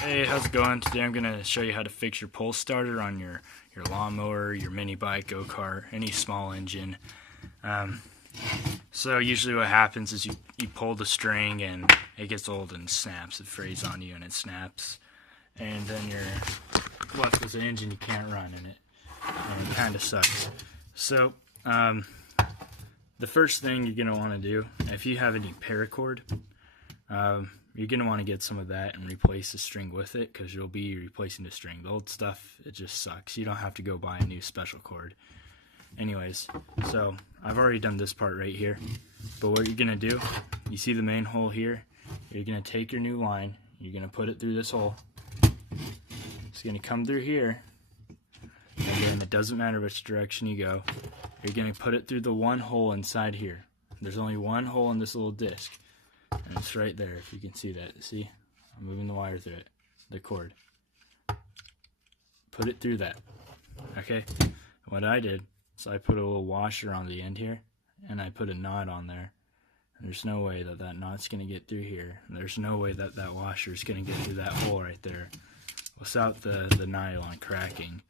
Hey, how's it going? Today I'm going to show you how to fix your pull starter on your lawnmower, your mini bike, go-kart, any small engine. So usually what happens is you pull the string and it gets old and snaps. It frays on you and it snaps. And then you're left with an engine you can't run in it. And it kind of sucks. So the first thing you're going to want to do, if you have any paracord, you're going to want to get some of that and replace the string with it, because you'll be replacing the string. The old stuff, it just sucks. You don't have to go buy a new special cord. Anyways, so I've already done this part right here, but what you're going to do, you see the main hole here, you're going to take your new line, you're going to put it through this hole. It's going to come through here, and then it doesn't matter which direction you go, you're going to put it through the one hole inside here. There's only one hole in this little disc. And it's right there, if you can see that. See? I'm moving the wire through it. The cord. Put it through that. Okay? What I did, so I put a little washer on the end here, and I put a knot on there. And there's no way that that knot's going to get through here. And there's no way that that washer is going to get through that hole right there without the nylon cracking.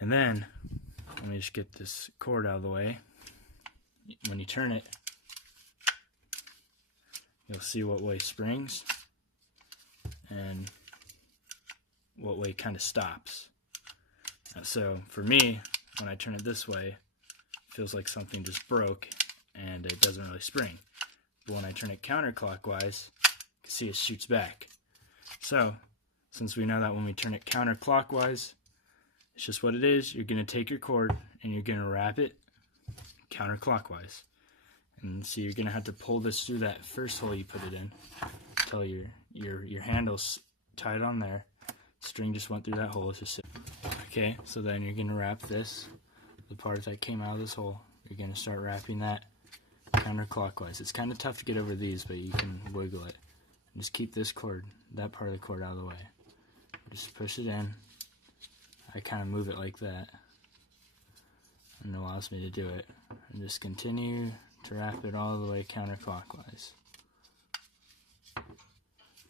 And then, let me just get this cord out of the way. When you turn it, you'll see what way springs and what way kind of stops. So for me, when I turn it this way, it feels like something just broke and it doesn't really spring. But when I turn it counterclockwise, you can see it shoots back. So since we know that when we turn it counterclockwise, it's just what it is. You're going to take your cord and you're going to wrap it counterclockwise. And see, you're going to have to pull this through that first hole you put it in until your handle's tied on there. String just went through that hole. It's just okay, so then you're going to wrap this, the part that came out of this hole, you're going to start wrapping that counterclockwise. It's kind of tough to get over these, but you can wiggle it. And just keep this cord, that part of the cord out of the way. Just push it in. I kind of move it like that, and it allows me to do it. And just continue to wrap it all the way counterclockwise.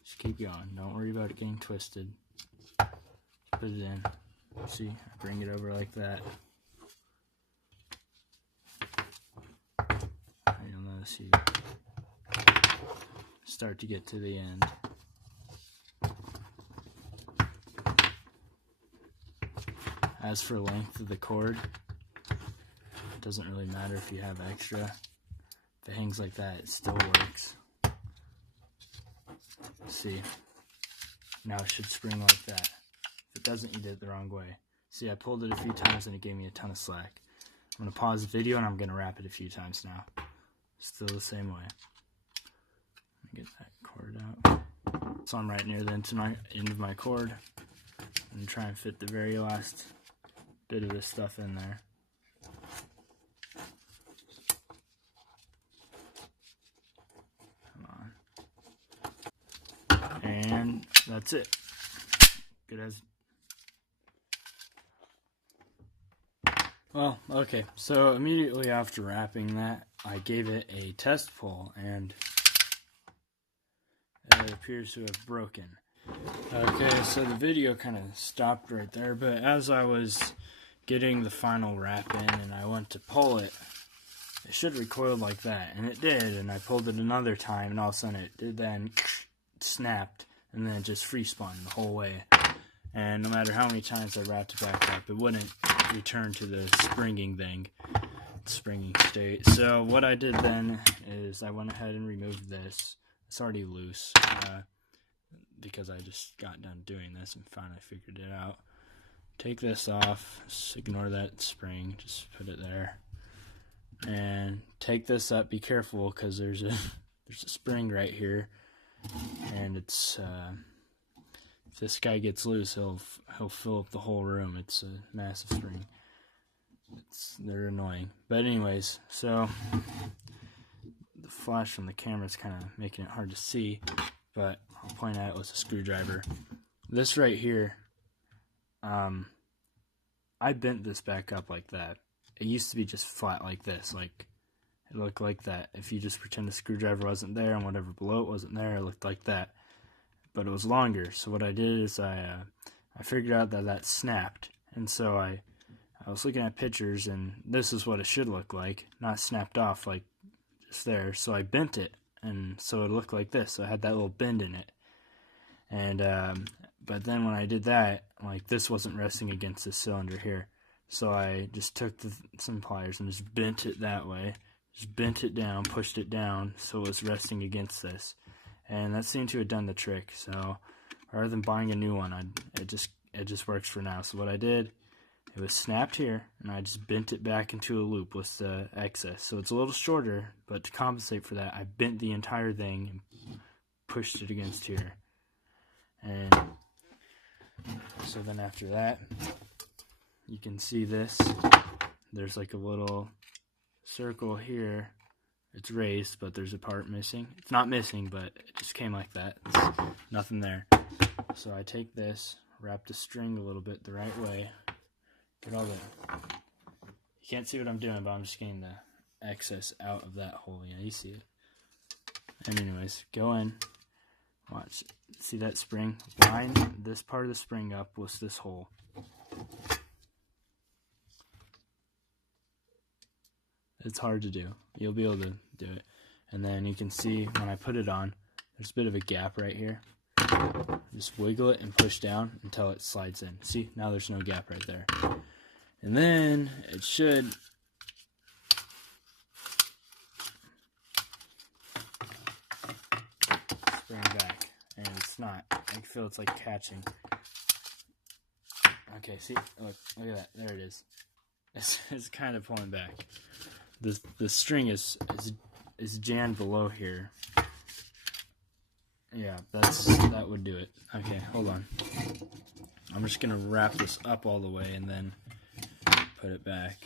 Just keep going. Don't worry about it getting twisted. Put it in. See, I bring it over like that. And you'll notice you start to get to the end. As for length of the cord, it doesn't really matter if you have extra. If it hangs like that, it still works. See, now it should spring like that. If it doesn't, you did it the wrong way. See, I pulled it a few times and it gave me a ton of slack. I'm going to pause the video and I'm going to wrap it a few times now. Still the same way. Let me get that cord out. So I'm right near the end of my cord. I'm going to try and fit the very last bit of this stuff in there. And that's it. Good as. Well, okay, so immediately after wrapping that, I gave it a test pull, and it appears to have broken. Okay, so the video kind of stopped right there, but as I was getting the final wrap in and I went to pull it, it should recoil like that, and it did, and I pulled it another time, and all of a sudden it did then snapped, and then it just free spun the whole way. And no matter how many times I wrapped it back up, it wouldn't return to the springing thing, springing state. So what I did then is I went ahead and removed this. It's already loose because I just got done doing this and finally figured it out. Take this off, just ignore that spring, just put it there, and take this up. Be careful because there's a spring right here. And it's if this guy gets loose, he'll fill up the whole room. It's a massive spring. They're annoying. But anyways, so the flash from the camera is kind of making it hard to see, but I'll point out it was a screwdriver. This right here, I bent this back up like that. It used to be just flat like this, like it looked like that. If you just pretend the screwdriver wasn't there and whatever below it wasn't there, it looked like that. but it was longer. So what I did is I figured out that snapped, and so I was looking at pictures, and this is what it should look like, not snapped off like just there. So I bent it, and so it looked like this. So I had that little bend in it, and but then when I did that, like, this wasn't resting against this cylinder here. So I just took some pliers and just bent it that way. Just bent it down, pushed it down so it was resting against this. And that seemed to have done the trick. So rather than buying a new one, it just works for now. So what I did, it was snapped here, and I just bent it back into a loop with the excess. So it's a little shorter, but to compensate for that, I bent the entire thing and pushed it against here. And so then after that, you can see this. There's like a little circle here. It's raised, but there's a part missing. It's not missing, but it just came like that. It's nothing there. So I take this, wrap the string a little bit the right way, get all the... You can't see what I'm doing, but I'm just getting the excess out of that hole. Yeah, you see it. And anyways, go in, watch. See that spring? Line this part of the spring up with this hole. It's hard to do. You'll be able to do it. And then you can see when I put it on, there's a bit of a gap right here. Just wiggle it and push down until it slides in. See, now there's no gap right there. And then it should spring back. And it's not. I can feel it's like catching. Okay, see? Look at that. There it is. It's kind of pulling back. The string is jammed below here. Yeah, that would do it. Okay, hold on. I'm just gonna wrap this up all the way and then put it back.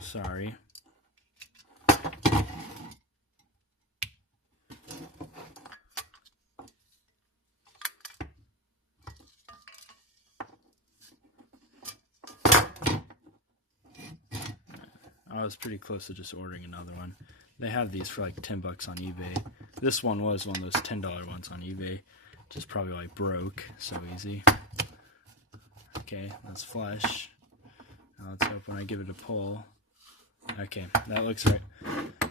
Sorry. I was pretty close to just ordering another one. They have these for like $10 on eBay. This one was one of those $10 ones on eBay. Just probably like broke. So easy. Okay, let's flush. Now let's hope when I give it a pull. Okay, that looks right.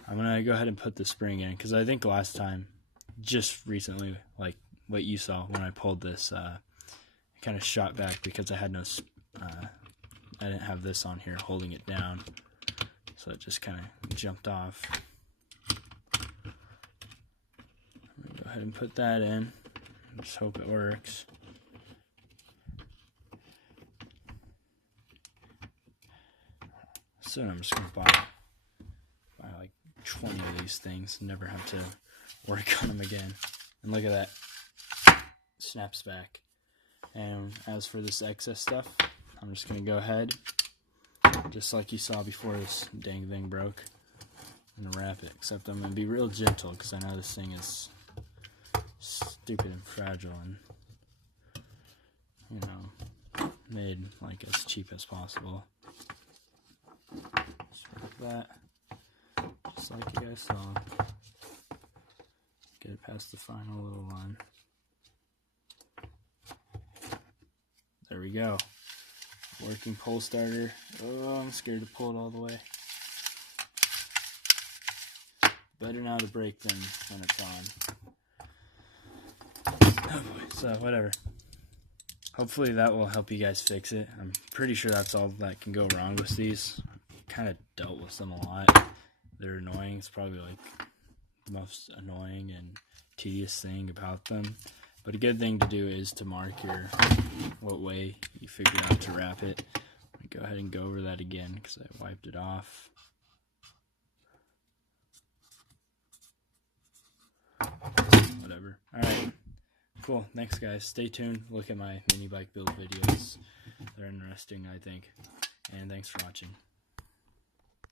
I'm gonna go ahead and put the spring in, because I think last time, just recently, like what you saw when I pulled this, it kind of shot back because I had no, I didn't have this on here holding it down. So it just kind of jumped off. I'm gonna go ahead and put that in. Just hope it works. Soon I'm just gonna buy like 20 of these things and never have to work on them again. And look at that. Snaps back. And as for this excess stuff, I'm just gonna go ahead, just like you saw before this dang thing broke, and wrap it. Except I'm going to be real gentle because I know this thing is stupid and fragile and, you know, made like as cheap as possible. Just wrap that, just like you guys saw. Get it past the final little line. There we go. Working pull starter. Oh, I'm scared to pull it all the way. Better now to break than when it's on. Oh boy, so whatever. Hopefully that will help you guys fix it. I'm pretty sure that's all that can go wrong with these. I've kind of dealt with them a lot. They're annoying. It's probably like the most annoying and tedious thing about them. But a good thing to do is to mark what way you figure out to wrap it. Go ahead and go over that again because I wiped it off. Whatever. Alright. Cool. Thanks guys. Stay tuned. Look at my mini bike build videos. They're interesting, I think. And thanks for watching.